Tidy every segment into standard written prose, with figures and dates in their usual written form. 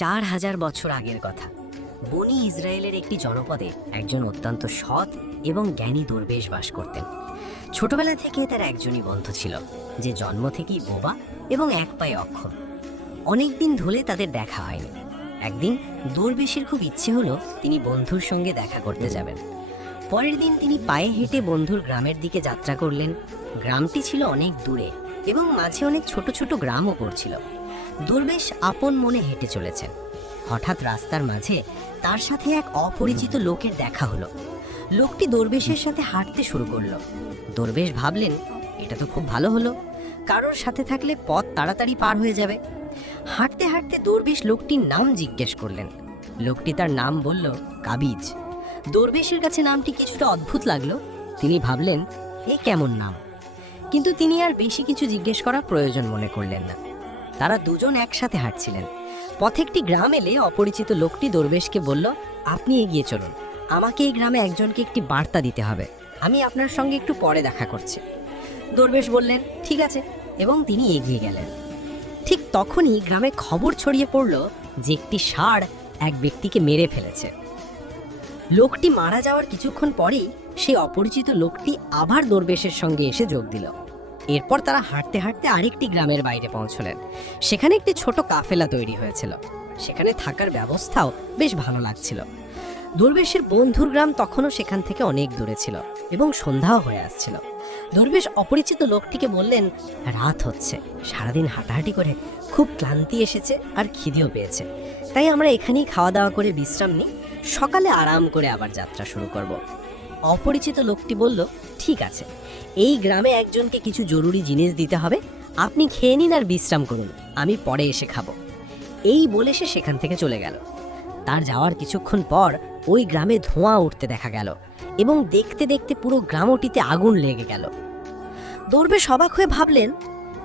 4000 বছর আগের কথা। বনি ইসরায়েলের একটি জনপদে একজন অত্যন্ত সৎ এবং জ্ঞানী দরবেশ বাস করতেন। ছোটবেলা থেকে তার একজনই বন্ধু ছিল, যে জন্ম থেকেই বোবা এবং এক পায়ে অক্ষম। অনেকদিন ধরে তাদের দেখা হয়নি। একদিন দরবেশের খুব ইচ্ছে হলো তিনি বন্ধুর সঙ্গে দেখা করতে যাবেন। পরের দিন তিনি পায়ে হেঁটে বন্ধুর গ্রামের দিকে যাত্রা করলেন। গ্রামটি ছিল অনেক দূরে এবং মাঝে অনেক ছোট ছোট গ্রামও পড়ছিল। দরবেশ আপন মনে হেঁটে চলেছেন। হঠাৎ রাস্তার মাঝে তার সাথে এক অপরিচিত লোকের দেখা হলো। লোকটি দরবেশের সাথে হাঁটতে শুরু করলো। দরবেশ ভাবলেন, এটা তো খুব ভালো হলো, কারোর সাথে থাকলে পথ তাড়াতাড়ি পার হয়ে যাবে। হাঁটতে হাঁটতে দরবেশ লোকটির নাম জিজ্ঞেস করলেন। লোকটি তার নাম বলল, কাবিজ। দরবেশের কাছে নামটি কিছুটা অদ্ভুত লাগলো। তিনি ভাবলেন, এ কেমন নাম, কিন্তু তিনি আর বেশি কিছু জিজ্ঞেস করার প্রয়োজন মনে করলেন না। তারা দুজন একসাথে হাঁটছিলেন। পথে একটি গ্রাম এলে অপরিচিত লোকটি দরবেশকে বলল, আপনি এগিয়ে চলুন, আমাকে এই গ্রামে একজনকে একটি বার্তা দিতে হবে, আমি আপনার সঙ্গে একটু পরে দেখা করছি। দরবেশ বললেন, ঠিক আছে, এবং তিনি এগিয়ে গেলেন। ঠিক তখনই গ্রামে খবর ছড়িয়ে পড়ল যে একটি ষাঁড় এক ব্যক্তিকে মেরে ফেলেছে। লোকটি মারা যাওয়ার কিছুক্ষণ পরেই সেই অপরিচিত লোকটি আবার দরবেশের সঙ্গে এসে যোগ দিল। এরপর তারা হাঁটতে হাঁটতে আরেকটি গ্রামের বাইরে পৌঁছলেন। সেখানে একটি ছোট কাফেলা তৈরি হয়েছিল। সেখানে থাকার ব্যবস্থাও বেশ ভালো লাগছিল। দরবেশের বন্ধুর গ্রাম তখনও সেখান থেকে অনেক দূরে ছিল এবং সন্ধ্যাও হয়ে আসছিল। দরবেশ অপরিচিত লোকটিকে বললেন, রাত হচ্ছে, সারাদিন হাঁটাহাঁটি করে খুব ক্লান্তি এসেছে আর খিদেও পেয়েছে, তাই আমরা এখানেই খাওয়া দাওয়া করে বিশ্রাম নিই, সকালে আরাম করে আবার যাত্রা শুরু করব। অপরিচিত লোকটি বলল, ঠিক আছে, এই গ্রামে একজনকে কিছু জরুরি জিনিস দিতে হবে, আপনি খেয়ে নিন আর বিশ্রাম করুন, আমি পরে এসে খাবো। এই বলে সে সেখান থেকে চলে গেল। তার যাওয়ার কিছুক্ষণ পর ওই গ্রামে ধোঁয়া উঠতে দেখা গেল এবং দেখতে দেখতে পুরো গ্রামটিতে আগুন লেগে গেল। দরবেশ অবাক হয়ে ভাবলেন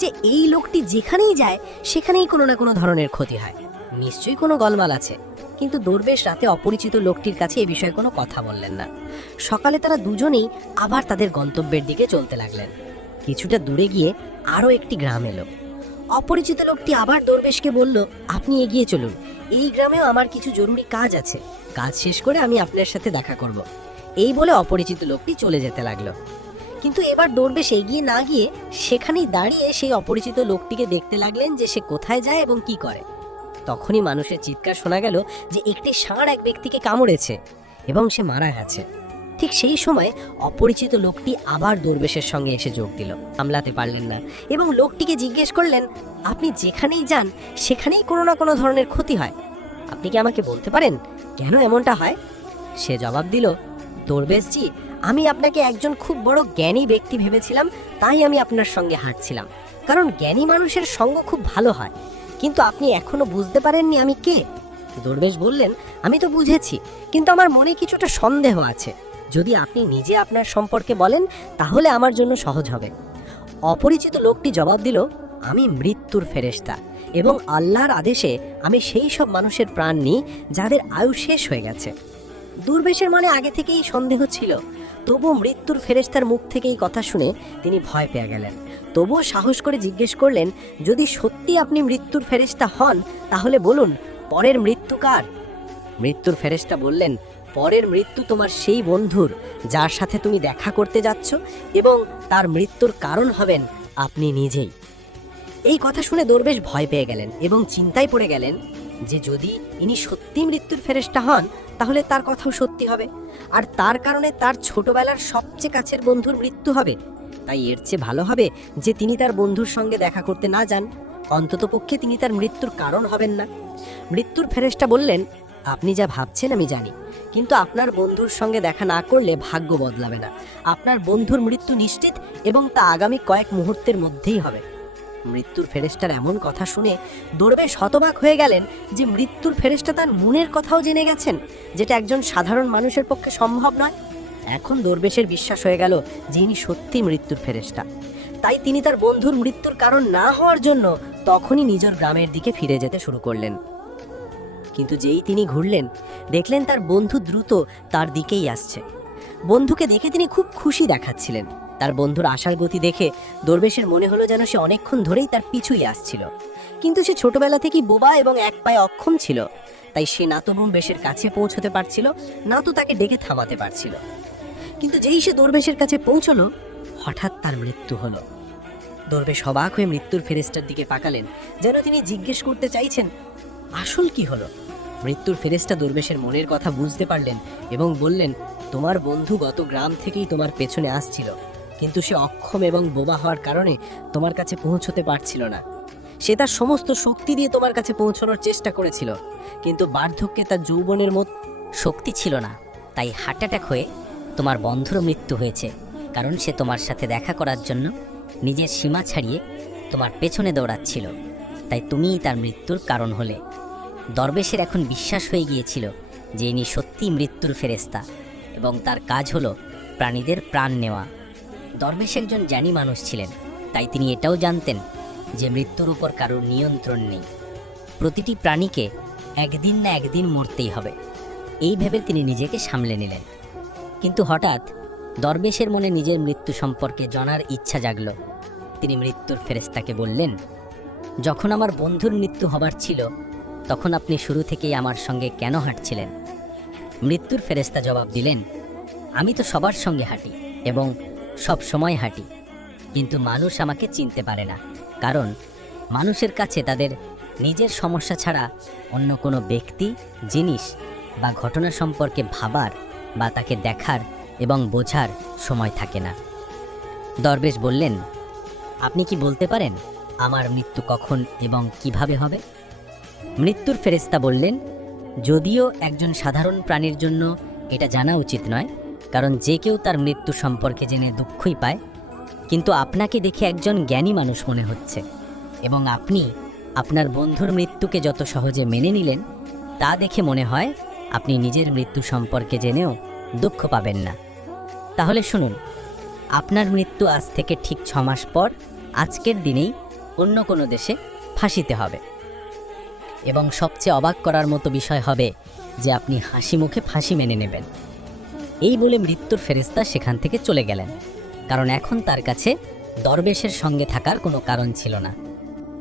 যে এই লোকটি যেখানেই যায় সেখানেই কোনো না কোনো ধরনের ক্ষতি হয়, নিশ্চয়ই কোনো গোলমাল আছে। কিন্তু দরবেশ রাতে অপরিচিত লোকটির কাছে এ বিষয়ে কোনো কথা বললেন না। সকালে তারা দুজনেই আবার তাদের গন্তব্যের দিকে চলতে লাগলেন। কিছুটা দূরে গিয়ে আরও একটি গ্রাম এলো। অপরিচিত লোকটি আবার দরবেশকে বলল, আপনি এগিয়ে চলুন, এই গ্রামেও আমার কিছু জরুরি কাজ আছে, কাজ শেষ করে আমি আপনার সাথে দেখা করব। এই বলে অপরিচিত লোকটি চলে যেতে লাগলো। কিন্তু এবার দরবেশ এগিয়ে না গিয়ে সেখানেই দাঁড়িয়ে সেই অপরিচিত লোকটিকে দেখতে লাগলেন যে সে কোথায় যায় এবং কি করে। তখনই মানুষের চিৎকার শোনা গেল যে একটি ষাঁড় এক ব্যক্তিকে কামড়েছে এবং সে মারা গেছে। ঠিক সেই সময় অপরিচিত লোকটি আবার দরবেশের সঙ্গে এসে যোগ দিল। সামলাতে পারলেন না এবং লোকটিকে জিজ্ঞেস করলেন, আপনি যেখানেই যান সেখানেই কোনো না কোনো ধরনের ক্ষতি হয়, আপনি কি আমাকে বলতে পারেন কেন এমনটা হয়? সে জবাব দিল, দরবেশজি, আমি আপনাকে একজন খুব বড় জ্ঞানী ব্যক্তি ভেবেছিলাম, তাই আমি আপনার সঙ্গে হাঁটছিলাম, কারণ জ্ঞানী মানুষের সঙ্গ খুব ভালো হয়, কিন্তু আপনি এখনো বুঝতে পারেননি আমি কে। দরবেশ বললেন, আমি তো বুঝেছি, কিন্তু আমার মনে কিছুটা সন্দেহ আছে, যদি আপনি নিজে আপনার সম্পর্কে বলেন তাহলে আমার জন্য সহজ হবে। অপরিচিত লোকটি জবাব দিল, আমি মৃত্যুর ফেরেশতা এবং আল্লাহর আদেশে আমি সেই সব মানুষের প্রাণ নিই যাদের আয়ু শেষ হয়ে গেছে। দরবেশের মনে আগে থেকেই সন্দেহ ছিল, তবু মৃত্যুর ফেরেশতার মুখ থেকে এই কথা শুনে তিনি ভয় পেয়ে গেলেন। তবুও সাহস করে জিজ্ঞেস করলেন, যদি সত্যি আপনি মৃত্যুর ফেরেশতা হন তাহলে বলুন, পরের মৃত্যু কার? মৃত্যুর ফেরেশতা বললেন, পরের মৃত্যু তোমার সেই বন্ধুর যার সাথে তুমি দেখা করতে যাচ্ছ, এবং তার মৃত্যুর কারণ হবেন আপনি নিজেই। এই কথা শুনে দরবেশ ভয় পেয়ে গেলেন এবং চিন্তায় পড়ে গেলেন যে যদি ইনি সত্যি মৃত্যুর ফেরেশতা হন তাহলে তার কথাও সত্যি হবে, আর তার কারণে তার ছোটবেলার সবচেয়ে কাছের বন্ধুর মৃত্যু হবে। তাই এর চেয়ে ভালো হবে যে তিনি তার বন্ধুর সঙ্গে দেখা করতে না যান, অন্ততপক্ষে তিনি তার মৃত্যুর কারণ হবেন না। মৃত্যুর ফেরেশতা বললেন, আপনি যা ভাবছেন আমি জানি, কিন্তু আপনার বন্ধুর সঙ্গে দেখা না করলে ভাগ্য বদলাবে না, আপনার বন্ধুর মৃত্যু নিশ্চিত এবং তা আগামী কয়েক মুহূর্তের মধ্যেই হবে। মৃত্যুর ফেরেশতার এমন কথা শুনে দরবেশ হতবাক হয়ে গেলেন যে মৃত্যুর ফেরেশতা তার মনের কথাও জেনে গেছেন, যেটা একজন সাধারণ মানুষের পক্ষে সম্ভব নয়। এখন দরবেশের বিশ্বাস হয়ে গেল যে ইনি সত্যি মৃত্যুর ফেরেশতা। তাই তিনি তার বন্ধুর মৃত্যুর কারণ না হওয়ার জন্য তখনই নিজের গ্রামের দিকে ফিরে যেতে শুরু করলেন। কিন্তু যেই তিনি ঘুরলেন, দেখলেন তার বন্ধু দ্রুত তার দিকেই আসছে। বন্ধুকে দেখে তিনি খুব খুশি দেখাচ্ছিলেন। তার বন্ধুর আশার গতি দেখে দরবেশের মনে হলো যেন সে অনেকক্ষণ ধরেই তার পিছুই আসছিল। কিন্তু সে ছোটবেলা থেকেই বোবা এবং এক পায়ে অক্ষম ছিল, তাই সে না তো দরবেশের কাছে পৌঁছতে পারছিল, না তো তাকে ডেকে থামাতে পারছিল। কিন্তু যেই সে দরবেশের কাছে পৌঁছলো, হঠাৎ তার মৃত্যু হলো। দরবেশ অবাক হয়ে মৃত্যুর ফেরেশতার দিকে তাকালেন, যেন তিনি জিজ্ঞেস করতে চাইছেন আসল কি হলো। মৃত্যুর ফেরেশতা দরবেশের মনের কথা বুঝতে পারলেন এবং বললেন, তোমার বন্ধু গত গ্রাম থেকেই তোমার পেছনে আসছিল, কিন্তু সে অক্ষম এবং বোবা হওয়ার কারণে তোমার কাছে পৌঁছতে পারছিল না। সে তার সমস্ত শক্তি দিয়ে তোমার কাছে পৌঁছানোর চেষ্টা করেছিল, কিন্তু বার্ধক্যে তার যৌবনের মতো শক্তি ছিল না, তাই হার্ট অ্যাটাক হয়ে তোমার বন্ধুরও মৃত্যু হয়েছে। কারণ সে তোমার সাথে দেখা করার জন্য নিজের সীমা ছাড়িয়ে তোমার পেছনে দৌড়াচ্ছিল, তাই তুমিই তার মৃত্যুর কারণ হলে। দরবেশের এখন বিশ্বাস হয়ে গিয়েছিল যে ইনি সত্যিই মৃত্যুর ফেরেশতা এবং তার কাজ হলো প্রাণীদের প্রাণ নেওয়া। দরবেশ একজন জ্ঞানী মানুষ ছিলেন, তাই তিনি এটাও জানতেন যে মৃত্যুর উপর কারোর নিয়ন্ত্রণ নেই। প্রতিটি প্রাণীকে একদিন না একদিন মরতেই হবে, এই ভেবে তিনি নিজেকে সামলে নিলেন। কিন্তু হঠাৎ দরবেশের মনে নিজের মৃত্যু সম্পর্কে জানার ইচ্ছা জাগল। তিনি মৃত্যুর ফেরেশতাকে বললেন, যখন আমার বন্ধুর মৃত্যু হবার ছিল তখন আপনি শুরু থেকেই আমার সঙ্গে কেন হাঁটছিলেন? মৃত্যুর ফেরেশতা জবাব দিলেন, আমি তো সবার সঙ্গে হাঁটি এবং সব সময় হাঁটি, কিন্তু মানুষ আমাকে চিনতে পারে না, কারণ মানুষের কাছে তাদের নিজের সমস্যা ছাড়া অন্য কোনো ব্যক্তি, জিনিস বা ঘটনা সম্পর্কে ভাবার বা তাকে দেখার এবং বোঝার সময় থাকে না। দরবেশ বললেন, আপনি কি বলতে পারেন আমার মৃত্যু কখন এবং কিভাবে হবে? মৃত্যুর ফেরেশতা বললেন, যদিও একজন সাধারণ প্রাণীর জন্য এটা জানা উচিত নয়, কারণ যে কেউ তার মৃত্যু সম্পর্কে জেনে দুঃখই পায়, কিন্তু আপনাকে দেখে একজন জ্ঞানী মানুষ মনে হচ্ছে এবং আপনি আপনার বন্ধুর মৃত্যুকে যত সহজে মেনে নিলেন তা দেখে মনে হয় আপনি নিজের মৃত্যু সম্পর্কে জেনেও দুঃখ পাবেন না। তাহলে শুনুন, আপনার মৃত্যু আজ থেকে ঠিক 6 মাস পর আজকের দিনেই অন্য কোনো দেশে ফাঁসিতে হবে, এবং সবচেয়ে অবাক করার মতো বিষয় হবে যে আপনি হাসি মুখে ফাঁসি মেনে নেবেন। এই বলে মৃত্যুর ফেরেশতা সেখান থেকে চলে গেলেন, কারণ এখন তার কাছে দরবেশের সঙ্গে থাকার কোনো কারণ ছিল না।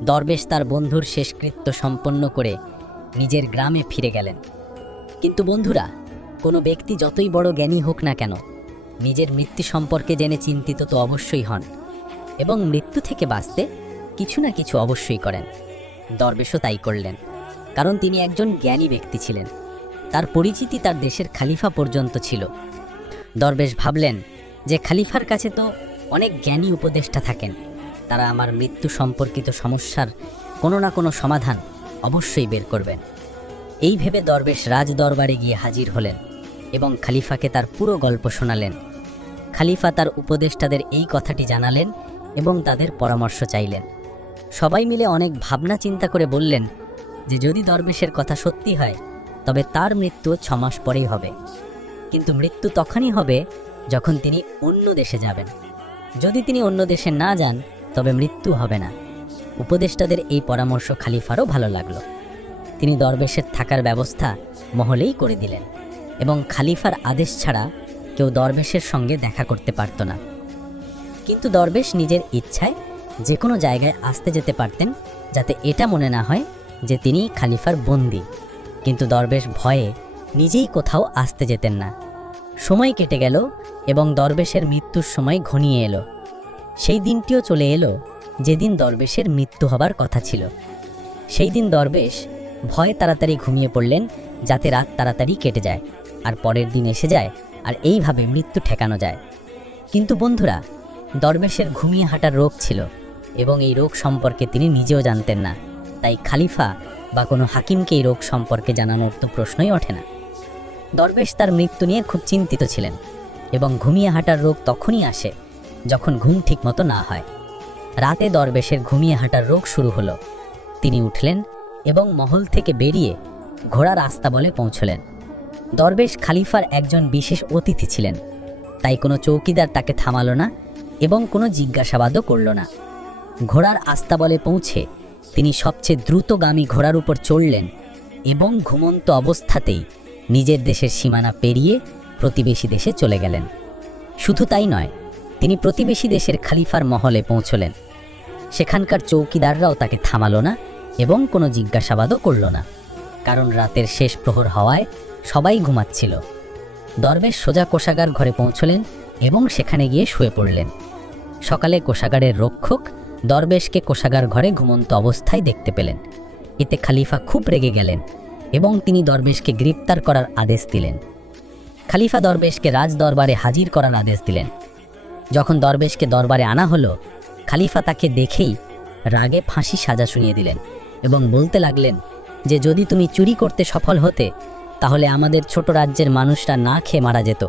দরবেশ তার বন্ধুর শেষকৃত্য সম্পন্ন করে নিজের গ্রামে ফিরে গেলেন। কিন্তু বন্ধুরা, কোনো ব্যক্তি যতই বড় জ্ঞানী হোক না কেন, নিজের মৃত্যু সম্পর্কে জেনে চিন্তিত তো অবশ্যই হন এবং মৃত্যু থেকে বাঁচতে কিছু না কিছু অবশ্যই করেন। দরবেশও তাই করলেন, কারণ তিনি একজন জ্ঞানী ব্যক্তি ছিলেন। তার পরিচিতি তার দেশের খালিফা পর্যন্ত ছিল। দরবেশ ভাবলেন যে খলিফার কাছে তো অনেক জ্ঞানী উপদেষ্টা থাকেন, তারা আমার মৃত্যু সম্পর্কিত সমস্যার কোনো না কোনো সমাধান অবশ্যই বের করবেন। এই ভেবে দরবেশ রাজ দরবারে গিয়ে হাজির হলেন এবং খলিফাকে তার পুরো গল্প শোনালেন। খলিফা তার উপদেষ্টাদের এই কথাটি জানালেন এবং তাদের পরামর্শ চাইলেন। সবাই মিলে অনেক ভাবনা চিন্তা করে বললেন যে যদি দরবেশের কথা সত্যি হয় তবে তার মৃত্যু 6 মাস পরেই হবে, কিন্তু মৃত্যু তখনই হবে যখন তিনি অন্য দেশে যাবেন। যদি তিনি অন্য দেশে না যান তবে মৃত্যু হবে না। উপদেষ্টাদের এই পরামর্শ খলিফারও ভালো লাগলো। তিনি দরবেশের থাকার ব্যবস্থা মহলেই করে দিলেন এবং খলিফার আদেশ ছাড়া কেউ দরবেশের সঙ্গে দেখা করতে পারত না। কিন্তু দরবেশ নিজের ইচ্ছায় যে কোনো জায়গায় আসতে যেতে পারতেন, যাতে এটা মনে না হয় যে তিনি খলিফার বন্দী। কিন্তু দরবেশ ভয়ে নিজেই কোথাও আসতে যেতেন না। সময় কেটে গেল এবং দরবেশের মৃত্যুর সময় ঘনিয়ে এলো। সেই দিনটিও চলে এলো যেদিন দরবেশের মৃত্যু হবার কথা ছিল। সেই দিন দরবেশ ভয়ে তাড়াতাড়ি ঘুমিয়ে পড়লেন, যাতে রাত তাড়াতাড়ি কেটে যায় আর পরের দিন এসে যায় আর এইভাবে মৃত্যু ঠেকানো যায়। কিন্তু বন্ধুরা, দরবেশের ঘুমিয়ে হাঁটার রোগ ছিল এবং এই রোগ সম্পর্কে তিনি নিজেও জানতেন না, তাই খলিফা বা কোনো হাকিমকে এই রোগ সম্পর্কে জানানোর তো প্রশ্নই ওঠে না। দরবেশ তার মৃত্যু নিয়ে খুব চিন্তিত ছিলেন এবং ঘুমিয়ে হাঁটার রোগ তখনই আসে যখন ঘুম ঠিকমতো না হয়। রাতে দরবেশের ঘুমিয়ে হাঁটার রোগ শুরু হলো। তিনি উঠলেন এবং মহল থেকে বেরিয়ে ঘোড়ার আস্তাবলে পৌঁছলেন। দরবেশ খলিফার একজন বিশেষ অতিথি ছিলেন, তাই কোনো চৌকিদার তাকে থামালো না এবং কোনো জিজ্ঞাসাবাদও করল না। ঘোড়ার আস্তাবলে পৌঁছে তিনি সবচেয়ে দ্রুতগামী ঘোড়ার উপর চড়লেন এবং ঘুমন্ত অবস্থাতেই নিজের দেশের সীমানা পেরিয়ে প্রতিবেশী দেশে চলে গেলেন। শুধু তাই নয়, তিনি প্রতিবেশী দেশের খলিফার মহলে পৌঁছলেন। সেখানকার চৌকিদাররাও তাকে থামালো না এবং কোনো জিজ্ঞাসাবাদও করল না, কারণ রাতের শেষ প্রহর হওয়ায় সবাই ঘুমাচ্ছিল। দরবেশ সোজা কোষাগার ঘরে পৌঁছলেন এবং সেখানে গিয়ে শুয়ে পড়লেন। সকালে কোষাগারের রক্ষক দরবেশকে কোষাগার ঘরে ঘুমন্ত অবস্থায় দেখতে পেলেন। এতে খলিফা খুব রেগে গেলেন এবং তিনি দরবেশকে গ্রেপ্তার করার আদেশ দিলেন। খলিফা দরবেশকে রাজ দরবারে হাজির করার আদেশ দিলেন। যখন দরবেশকে দরবারে আনা হলো, খলিফা তাকে দেখেই রাগে ফাঁসি সাজা শুনিয়ে দিলেন এবং বলতে লাগলেন যে যদি তুমি চুরি করতে সফল হতে তাহলে আমাদের ছোট রাজ্যের মানুষরা না খেয়ে মারা যেত।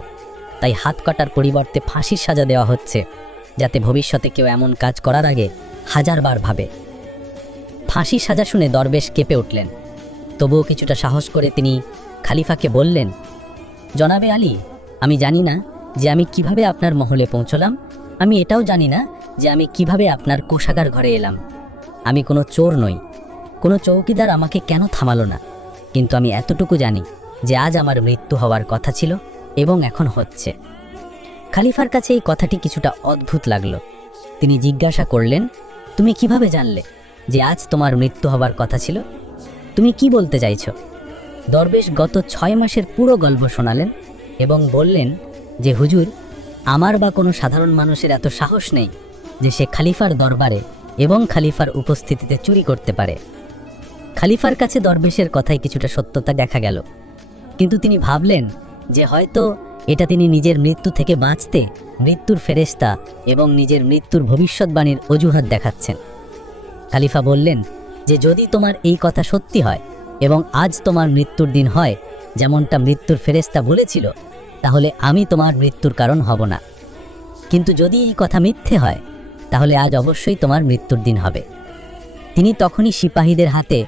তাই হাত কাটার পরিবর্তে ফাঁসির সাজা দেওয়া হচ্ছে, যাতে ভবিষ্যতে কেউ এমন কাজ করার আগে হাজারবার ভাবে। ফাঁসির সাজা শুনে দরবেশ কেঁপে উঠলেন। তবুও কিছুটা সাহস করে তিনি খলিফাকে বললেন, জনাবে আলী, আমি জানি না যে আমি কিভাবে আপনার মহলে পৌঁছলাম। আমি এটাও জানি না যে আমি কিভাবে আপনার কোষাগার ঘরে এলাম। আমি কোনো চোর নই, কোনো চৌকিদার আমাকে কেন থামালো না। কিন্তু আমি এতটুকু জানি যে আজ আমার মৃত্যু হওয়ার কথা ছিল এবং এখন হচ্ছে। খলিফার কাছে এই কথাটি কিছুটা অদ্ভুত লাগলো। তিনি জিজ্ঞাসা করলেন, তুমি কিভাবে জানলে যে আজ তোমার মৃত্যু হবার কথা ছিল? তুমি কি বলতে চাইছো? দরবেশ গত 6 মাসের পুরো গল্প শোনালেন এবং বললেন যে হুজুর, আমার বা কোনো সাধারণ মানুষের এত সাহস নেই যে সে খলিফার দরবারে এবং খলিফার উপস্থিতিতে চুরি করতে পারে। খলিফার কাছে দরবেশের কথায় কিছুটা সত্যতা দেখা গেল, কিন্তু তিনি ভাবলেন যে হয়তো এটা তিনি নিজের মৃত্যু থেকে বাঁচতে মৃত্যুর ফেরেশতা এবং নিজের মৃত্যুর ভবিষ্যৎবাণীর অজুহাত দেখাচ্ছেন। খলিফা বললেন যে যদি তোমার এই কথা সত্যি হয় এবং আজ তোমার মৃত্যুর দিন হয় যেমনটা মৃত্যুর ফেরেশতা বলেছিল, তাহলে আমি তোমার মৃত্যুর কারণ হব না। কিন্তু যদি এই কথা মিথ্যে হয় তাহলে আজ অবশ্যই তোমার মৃত্যুর দিন হবে। তিনি তখনই সিপাহীদের হাতে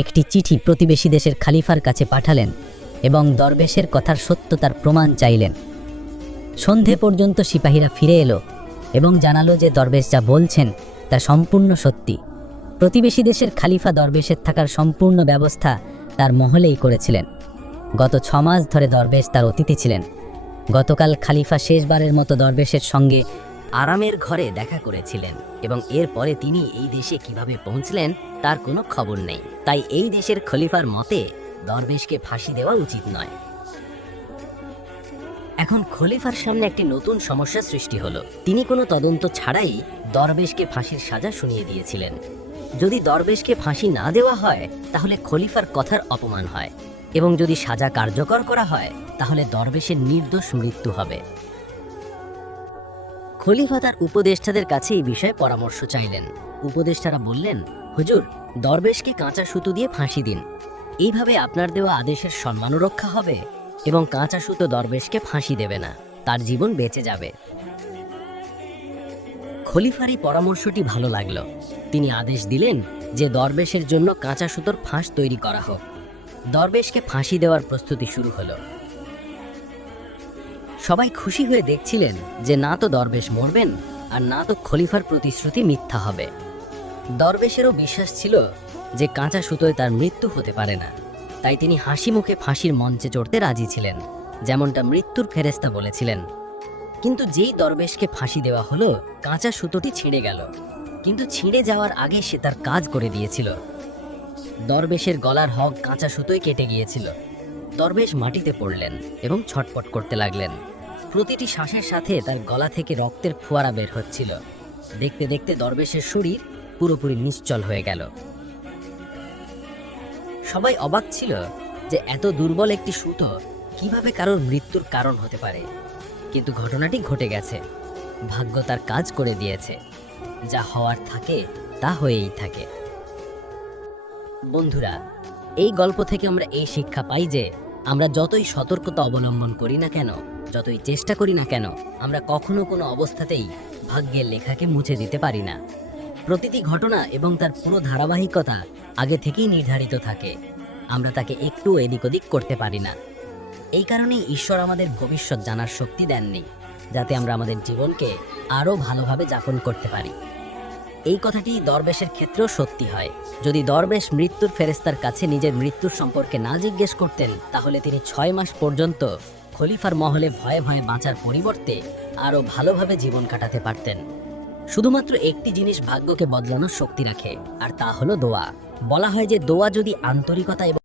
একটি চিঠি প্রতিবেশী দেশের খলিফার কাছে পাঠালেন এবং দরবেশের কথার সত্যতার প্রমাণ চাইলেন। সন্ধে পর্যন্ত সিপাহীরা ফিরে এলো এবং জানালো যে দরবেশ যা বলছেন তা সম্পূর্ণ সত্যি। প্রতিবেশী দেশের খলিফা দরবেশের থাকার সম্পূর্ণ ব্যবস্থা তার মহলেই করেছিলেন। গত 6 মাস ধরে দরবেশ তার অতিথি ছিলেন। গতকাল খলিফা শেষবারের মতো দরবেশের সঙ্গে আরামের ঘরে দেখা করেছিলেন এবং এরপরে তিনি এই দেশে কিভাবে পৌঁছলেন তার কোনো খবর নেই। তাই এই দেশের খলিফার মতে দরবেশকে ফাঁসি দেওয়া উচিত নয়। এখন খলিফার সামনে একটি নতুন সমস্যা সৃষ্টি হলো। তিনি কোনো তদন্ত ছাড়াই দরবেশকে ফাঁসির সাজা শুনিয়ে দিয়েছিলেন। যদি দরবেশকে ফাঁসি না দেওয়া হয় তাহলে খলিফার কথার অপমান হয়, এবং যদি সাজা কার্যকর করা হয় তাহলে দরবেশের নির্দোষ মৃত্যু হবে। খলিফা তার উপদেষ্টাদের কাছে এই বিষয়ে পরামর্শ চাইলেন। উপদেষ্টারা বললেন, হুজুর, দরবেশকে কাঁচা সুতো দিয়ে ফাঁসি দিন। এইভাবে আপনার দেওয়া আদেশের সম্মানও রক্ষা হবে এবং কাঁচা সুতো দরবেশকে ফাঁসি দেবে না, তার জীবন বেঁচে যাবে। খলিফার এই পরামর্শটি ভালো লাগলো। তিনি আদেশ দিলেন যে দরবেশের জন্য কাঁচা সুতোর ফাঁস তৈরি করা হোক। দরবেশকে ফাঁসি দেওয়ার প্রস্তুতি শুরু হলো। সবাই খুশি হয়ে দেখছিলেন যে না তো দরবেশ মরবেন আর না তো খলিফার প্রতিশ্রুতি মিথ্যা হবে। দরবেশেরও বিশ্বাস ছিল যে কাঁচা সুতোয় তার মৃত্যু হতে পারে না, তাই তিনি হাসি মুখে ফাঁসির মঞ্চে চড়তে রাজি ছিলেন, যেমনটা মৃত্যুর ফেরেশতা বলেছিলেন। কিন্তু যেই দরবেশকে ফাঁসি দেওয়া হলো, কাঁচা সুতোটি ছিঁড়ে গেল। কিন্তু ছিঁড়ে যাওয়ার আগে সে তার কাজ করে দিয়েছিল। দরবেশের গলার হক কাঁচা সুতোয় কেটে গিয়েছিল। দরবেশ মাটিতে পড়লেন এবং ছটপট করতে লাগলেন। প্রতিটি শ্বাসের সাথে তার গলা থেকে রক্তের ফোয়ারা বের হচ্ছিল। দেখতে দেখতে দরবেশের শরীর পুরোপুরি নিশ্চল হয়ে গেল। সবাই অবাক ছিল যে এত দুর্বল একটি সুতো কিভাবে কারোর মৃত্যুর কারণ হতে পারে। কিন্তু ঘটনাটি ঘটে গেছে। ভাগ্য তার কাজ করে দিয়েছে। যা হওয়ার থাকে তা হয়েই থাকে। বন্ধুরা, এই গল্প থেকে আমরা এই শিক্ষা পাই যে আমরা যতই সতর্কতা অবলম্বন করি না কেন, যতই চেষ্টা করি না কেন, আমরা কখনো কোনো অবস্থাতেই ভাগ্যের লেখাকে মুছে দিতে পারি না। প্রতিটি ঘটনা এবং তার পুরো ধারাবাহিকতা আগে থেকেই নির্ধারিত থাকে। আমরা তাকে একটু এদিক ওদিক করতে পারি না। এই কারণেই ঈশ্বর আমাদের ভবিষ্যৎ জানার শক্তি দেননি, যাতে আমরা আমাদের জীবনকে আরও ভালোভাবে যাপন করতে পারি। এই কথাটি দরবেশের ক্ষেত্রেও সত্যি হয়। যদি দরবেশ মৃত্যুর ফেরেশতার কাছে নিজের মৃত্যুর সম্পর্কে না জিজ্ঞেস করতেন, তাহলে তিনি 6 মাস পর্যন্ত খলিফার মহলে ভয়ে ভয়ে বাঁচার পরিবর্তে আরো ভালোভাবে জীবন কাটাতে পারতেন। শুধুমাত্র একটি জিনিস ভাগ্যকে বদলানোর শক্তি রাখে, আর তা হলো দোয়া। বলা হয় যে দোয়া যদি আন্তরিকতা এবং